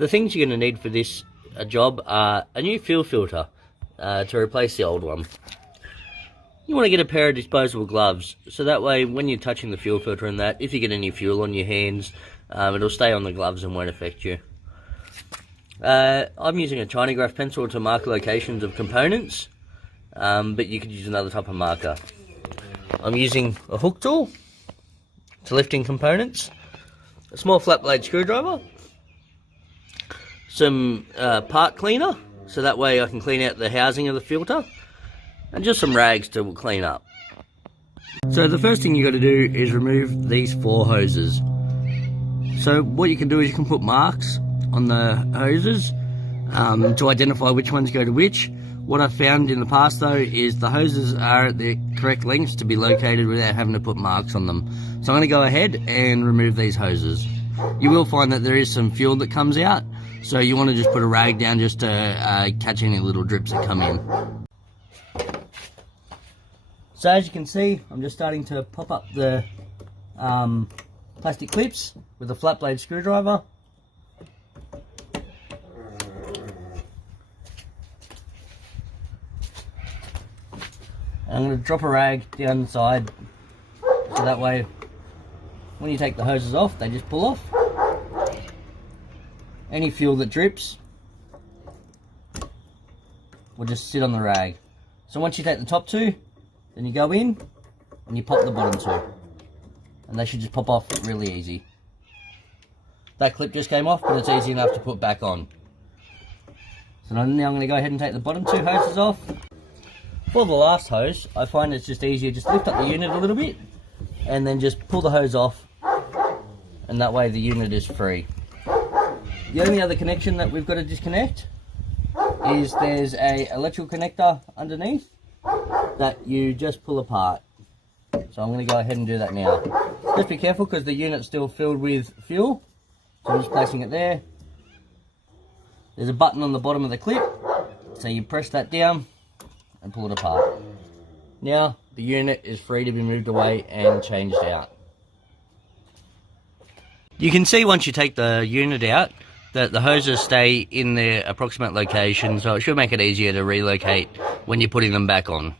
The things you're going to need for this job are a new fuel filter to replace the old one. You want to get a pair of disposable gloves, so that way when you're touching the fuel filter and that, if you get any fuel on your hands, it'll stay on the gloves and won't affect you. I'm using a Chinograph pencil to mark locations of components, but you could use another type of marker. I'm using a hook tool to lifting components, a small flat blade screwdriver, some part cleaner, so that way I can clean out the housing of the filter, and just some rags to clean up. So the first thing you got to do is remove these 4 hoses. So what you can do is you can put marks on the hoses to identify which ones go to which. What I've found in the past though is the hoses are at the correct lengths to be located without having to put marks on them. So I'm going to go ahead and remove these hoses. You will find that there is some fuel that comes out, so you want to just put a rag down just to catch any little drips that come in. So as you can see, I'm just starting to pop up the plastic clips with a flat blade screwdriver. I'm going to drop a rag down the side, so that way when you take the hoses off, they just pull off. Any fuel that drips will just sit on the rag. So once you take the top 2, then you go in and you pop the bottom 2, and they should just pop off really easy. That clip just came off, but it's easy enough to put back on. So now I'm going to go ahead and take the bottom 2 hoses off. For the last hose, I find it's just easier, just lift up the unit a little bit and then just pull the hose off, and that way the unit is free. The only other connection that we've got to disconnect is there's a electrical connector underneath that you just pull apart. So I'm going to go ahead and do that now. Just be careful because the unit's still filled with fuel. So I'm just placing it there. There's a button on the bottom of the clip, so you press that down and pull it apart. Now the unit is free to be moved away and changed out. You can see once you take the unit out that the hoses stay in their approximate location, so it should make it easier to relocate when you're putting them back on.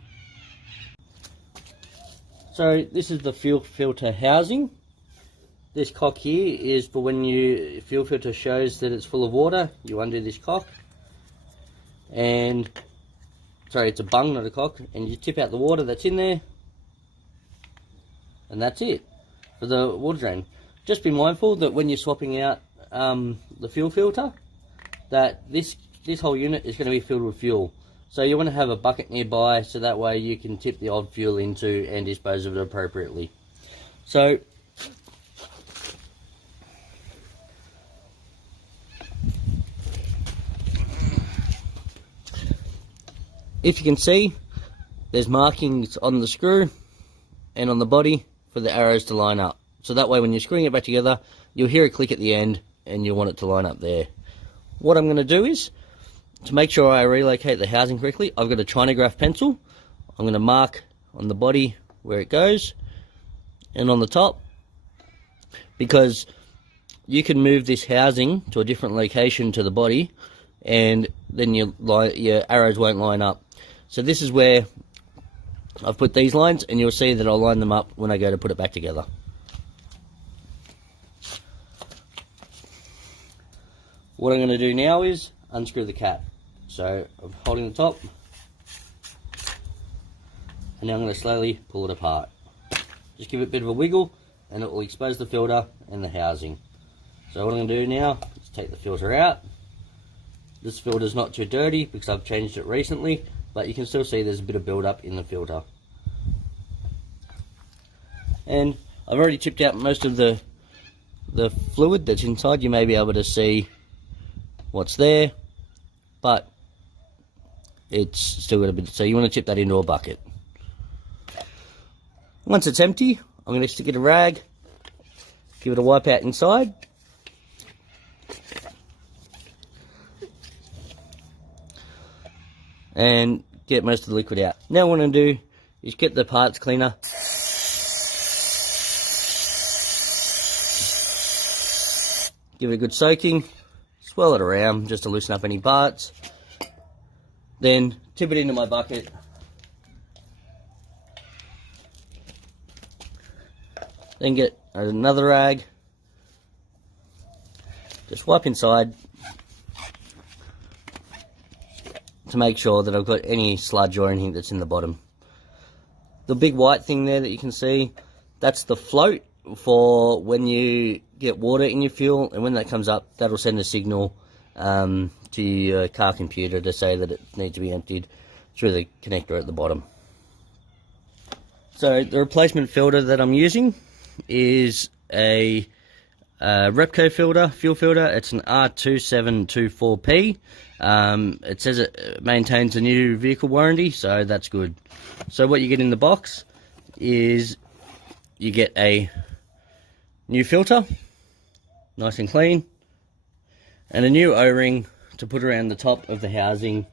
So this is the fuel filter housing. This cock here is for when your fuel filter shows that it's full of water, you undo this cock, and sorry, it's a bung, not a cock, and you tip out the water that's in there, and that's it for the water drain. Just be mindful that when you're swapping out the fuel filter, that this whole unit is going to be filled with fuel. So you want to have a bucket nearby, so that way you can tip the old fuel into and dispose of it appropriately. So if you can see, there's markings on the screw and on the body for the arrows to line up. So that way when you're screwing it back together, you'll hear a click at the end and you'll want it to line up there. What I'm going to do is, to make sure I relocate the housing correctly, I've got a Chinograph pencil. I'm going to mark on the body where it goes and on the top, because you can move this housing to a different location to the body and then your arrows won't line up. So this is where I've put these lines, and you'll see that I'll line them up when I go to put it back together. What I'm going to do now is unscrew the cap. So I'm holding the top, and now I'm going to slowly pull it apart. Just give it a bit of a wiggle and it will expose the filter and the housing. So what I'm going to do now is take the filter out. This filter is not too dirty because I've changed it recently, but you can still see there's a bit of build up in the filter. And I've already tipped out most of the fluid that's inside. You may be able to see what's there, but it's still got a bit, so you want to tip that into a bucket. Once it's empty, I'm going to stick it a rag, give it a wipe out inside, and get most of the liquid out. Now what I'm going to do is get the parts cleaner, give it a good soaking, swirl it around just to loosen up any parts. Then tip it into my bucket. Then get another rag. Just wipe inside to make sure that I've got any sludge or anything that's in the bottom. The big white thing there that you can see, that's the float for when you get water in your fuel, and when that comes up, that'll send a signal to your car computer to say that it needs to be emptied through the connector at the bottom. So the replacement filter that I'm using is a Repco filter, fuel filter. It's an R2724P. It says it maintains a new vehicle warranty, so that's good. So what you get in the box is you get a new filter, nice and clean, and a new O-ring to put around the top of the housing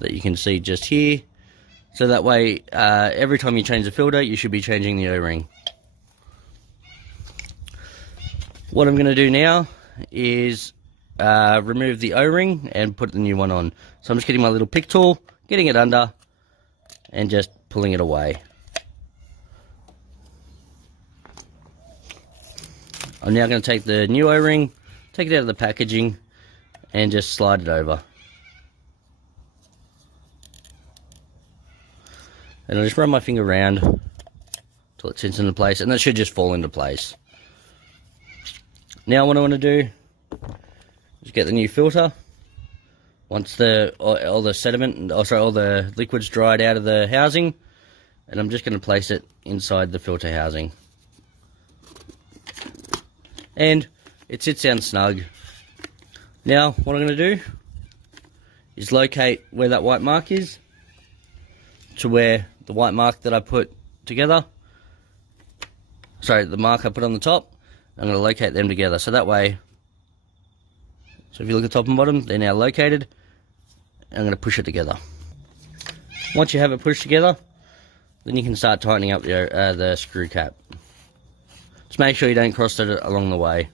that you can see just here. So that way, every time you change the filter, you should be changing the O-ring. What I'm going to do now is remove the O-ring and put the new one on. So I'm just getting my little pick tool, getting it under, and just pulling it away. I'm now going to take the new O-ring, take it out of the packaging, and just slide it over. And I'll just run my finger around until it sits into place, and that should just fall into place. Now what I want to do is get the new filter. Once all the sediment, all the liquids dried out of the housing, and I'm just going to place it inside the filter housing. And it sits down snug. Now what I'm going to do is locate where that white mark is to where the white mark that I put together, sorry, the mark I put on the top, I'm going to locate them together. So that way, so if you look at top and bottom, they're now located. I'm going to push it together. Once you have it pushed together, then you can start tightening up the screw cap. Just make sure you don't cross it along the way.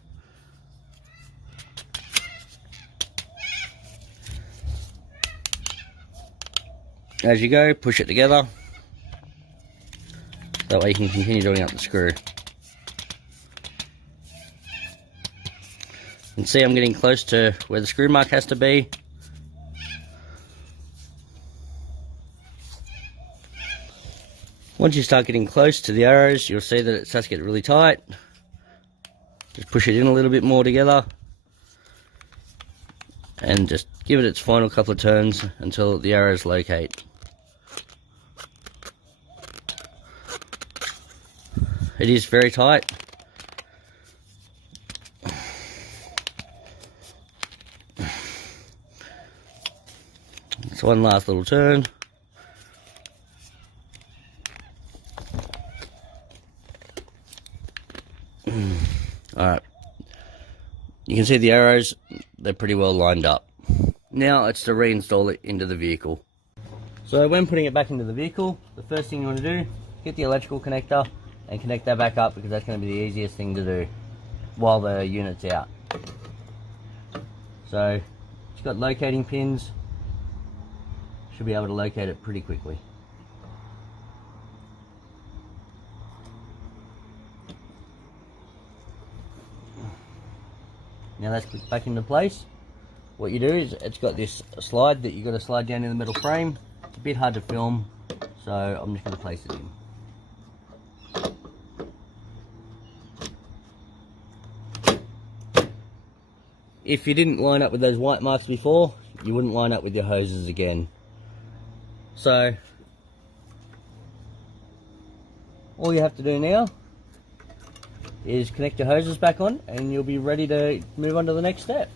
As you go, push it together. That way you can continue doing up the screw. And see, I'm getting close to where the screw mark has to be. Once you start getting close to the arrows, you'll see that it starts to get really tight. Just push it in a little bit more together. And just give it its final couple of turns until the arrows locate. It is very tight. It's one last little turn. Alright, you can see the arrows, they're pretty well lined up. Now it's to reinstall it into the vehicle. So when putting it back into the vehicle, the first thing you want to do, get the electrical connector and connect that back up, because that's going to be the easiest thing to do while the unit's out. So it's got locating pins, should be able to locate it pretty quickly. Now that's clicked back into place. What you do is, it's got this slide that you've got to slide down in the metal frame. It's a bit hard to film, so I'm just going to place it in. If you didn't line up with those white marks before, you wouldn't line up with your hoses again. So all you have to do now is connect your hoses back on, and you'll be ready to move on to the next step.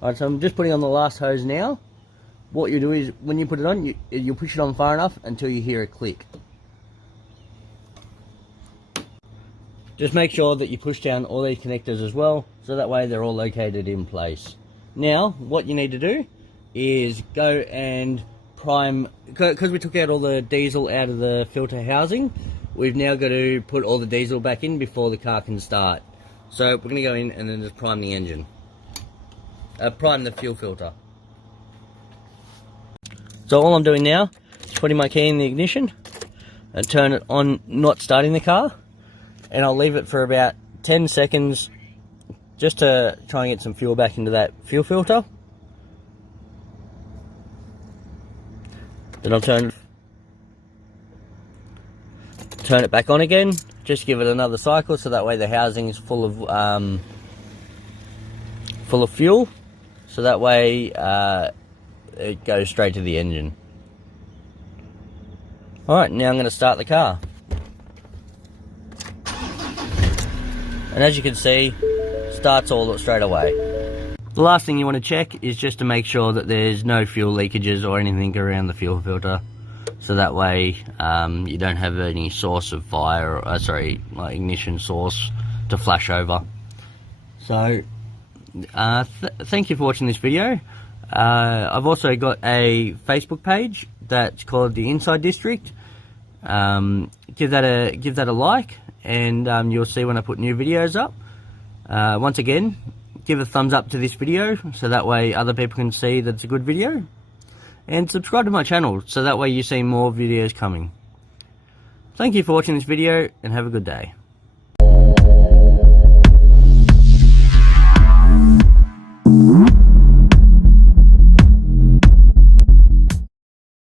Alright, so I'm just putting on the last hose now. What you do is, when you put it on, you push it on far enough until you hear a click. just make sure that you push down all these connectors as well, so that way they're all located in place. Now, what you need to do is go and prime, because we took out all the diesel out of the filter housing, we've now got to put all the diesel back in before the car can start. So we're going to go in and then just prime the engine. Prime the fuel filter. So all I'm doing now is putting my key in the ignition and turn it on, not starting the car. And I'll leave it for about 10 seconds just to try and get some fuel back into that fuel filter. Then I'll turn it back on again, just give it another cycle so that way the housing is full of fuel, so that way it goes straight to the engine. Alright, now I'm going to start the car. And as you can see, starts all straight away. The last thing you want to check is just to make sure that there's no fuel leakages or anything around the fuel filter, so that way you don't have any source of fire, like ignition source to flash over. So thank you for watching this video. I've also got a Facebook page that's called the Inside District. Give that a like, and you'll see when I put new videos up. Once again, give a thumbs up to this video so that way other people can see that it's a good video, and subscribe to my channel so that way you see more videos coming. Thank you for watching this video, and have a good day.